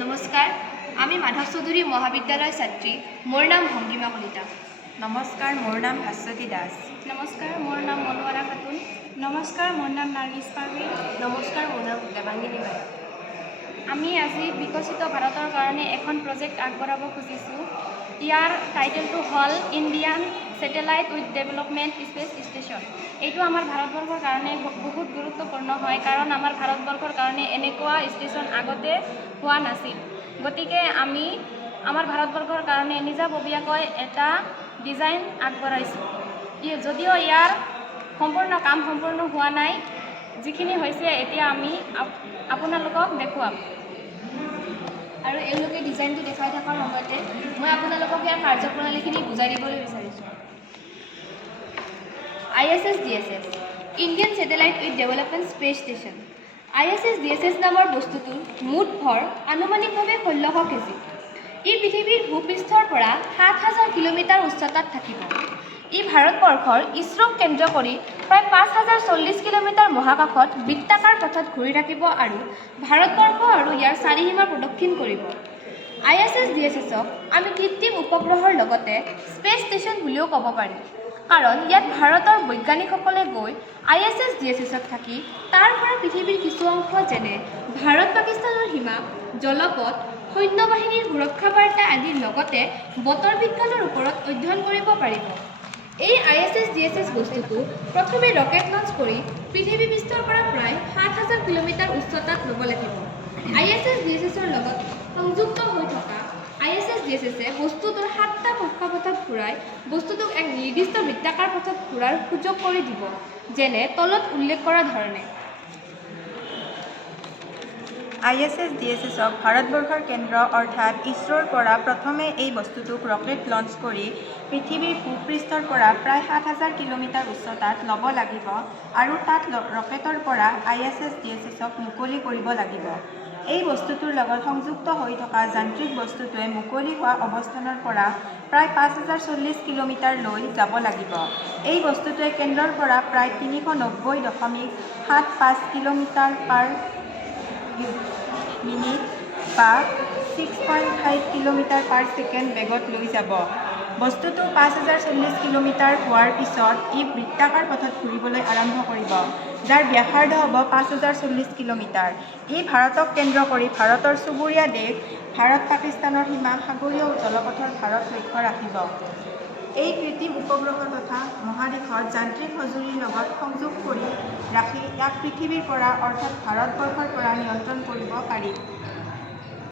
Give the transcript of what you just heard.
নমস্কাৰ, আমি মাধৱ চৌধুৰী মহাবিদ্যালয়ৰ ছাত্ৰী। মোৰ নাম ভংগীমা কলিতা। নমস্কাৰ, মোৰ নাম ভাস্বতী দাস। নমস্কাৰ, মোৰ নাম মনোৱাৰা খাতুন। নমস্কাৰ, মোৰ নাম নাৰ্গিছ পাৰভীন। নমস্কাৰ, মোৰ নাম দেৱাংগিনী বায়া। আমি আজি বিকশিত ভাৰতৰ কাৰণে এখন প্ৰজেক্ট আগবঢ়াব খুজিছোঁ। ইয়াৰ টাইটেলটো হ'ল Indian satellite with development space station. এইটো আমাৰ ভাৰতবৰ্ষৰ কাৰণে বহুত গুৰুত্বপূৰ্ণ হয়, কাৰণ আমাৰ ভাৰতবৰ্ষৰ কাৰণে এনেকুৱা ষ্টেচন আগতে হোৱা নাছিল। গতিকে আমি আমাৰ ভাৰতবৰ্ষৰ কাৰণে নিজাববীয়াকৈ এটা ডিজাইন আগবঢ়াইছোঁ। যদিও ইয়াৰ কাম সম্পূৰ্ণ হোৱা নাই, যিখিনি হৈছে এতিয়া আমি আপোনালোকক দেখুৱাম। আৰু এওঁলোকে ডিজাইনটো দেখাই থকাৰ সময়তে মই আপোনালোকক ইয়াৰ কাৰ্যপ্ৰণালীখিনি বুজাই দিবলৈ বিচাৰিছোঁ। ISS-DSS Indian satellite with development space station. ISS-DSS নামৰ বস্তুটোৰ মুঠ ভৰ আনুমানিকভাৱে 1600 কেজি। ই পৃথিৱীৰ ভূপৃষ্ঠৰ পৰা 7000 কিলোমিটাৰ উচ্চতাত থাকিব। ই ভাৰতবৰ্ষৰ ইছৰোক কেন্দ্ৰ কৰি প্ৰায় 5040 কিলোমিটাৰ মহাকাশত বৃত্তাকাৰ পথত ঘূৰি থাকিব আৰু ভাৰতবৰ্ষ আৰু ইয়াৰ চাৰিসীমা প্ৰদক্ষিণ কৰিব। ISS-DSS-ক আমি কৃত্ৰিম উপগ্ৰহৰ লগতে স্পেচ ষ্টেচন বুলিও ক'ব পাৰি, কাৰণ ইয়াত ভাৰতৰ বৈজ্ঞানিকসকলে গৈ ISS-DSS-ত থাকি তাৰ পৰা পৃথিৱীৰ কিছু অংশ যেনে ভাৰত-পাকিস্তানৰ সীমা, জলপথ, সৈন্যবাহিনীৰ সুৰক্ষা বাৰ্তা আদিৰ লগতে বতৰ বিজ্ঞানৰ ওপৰত অধ্যয়ন কৰিব পাৰিব। এই ISS-DSS বস্তুটো প্ৰথমে ৰকেট লঞ্চ কৰি পৃথিৱী পৃষ্ঠৰ পৰা প্ৰায় 7000 কিলোমিটাৰ উচ্চতাত ল'ব লাগিব। ISS-DSS-ৰ লগত সংযুক্ত হৈ থকা ISS-DSS-এ বস্তুটোৰ 7টা কক্ষপথত ঘূৰাই বস্তুটোক এক নিৰ্দিষ্ট বৃত্তাকাৰ পথত ঘূৰাৰ সুযোগ কৰি দিব, যেনে তলত উল্লেখ কৰা ধৰণে। ISS-DSS-ক ভাৰতবৰ্ষৰ কেন্দ্ৰ অৰ্থাৎ ইছৰোৰ পৰা প্ৰথমে এই বস্তুটোক ৰকেট লঞ্চ কৰি পৃথিৱীৰ ভূপৃষ্ঠৰ পৰা প্ৰায় 7000 কিলোমিটাৰ উচ্চতাত ল'ব লাগিব আৰু তাত ৰকেটৰ পৰা ISS-DSS-ক মুকলি কৰিব লাগিব। এই বস্তুটোৰ লগত সংযুক্ত হৈ থকা যান্ত্ৰিক বস্তুটোৱে মুকলি হোৱা অৱস্থানৰ পৰা প্ৰায় 5040 কিলোমিটাৰলৈ যাব লাগিব। এই বস্তুটোৱে কেন্দ্ৰৰ পৰা প্ৰায় 390.75 কিলোমিটাৰ পাৰ মিনিট বা 6.5 কিলোমিটাৰ পাৰ ছেকেণ্ড বেগত লৈ যাব। বস্তুটো 5040 কিলোমিটাৰ হোৱাৰ পিছত ই বৃত্তাকাৰ পথত ঘূৰিবলৈ আৰম্ভ কৰিব, যাৰ ব্যাসাৰ্ধ হ'ব 5040 কিলোমিটাৰ। ই ভাৰতক কেন্দ্ৰ কৰি ভাৰতৰ চুবুৰীয়া দেশ ভাৰত-পাকিস্তানৰ সীমা, সাগৰীয় জলপথৰ ভাৰত লক্ষ্য ৰাখিব। এই কৃত্ৰিম উপগ্ৰহ তথা মহাদেশত যান্ত্ৰিক সঁজুলিৰ লগত সংযোগ কৰি ৰাখি ইয়াক পৃথিৱীৰ পৰা অৰ্থাৎ ভাৰতবৰ্ষৰ পৰা নিয়ন্ত্ৰণ কৰিব পাৰি।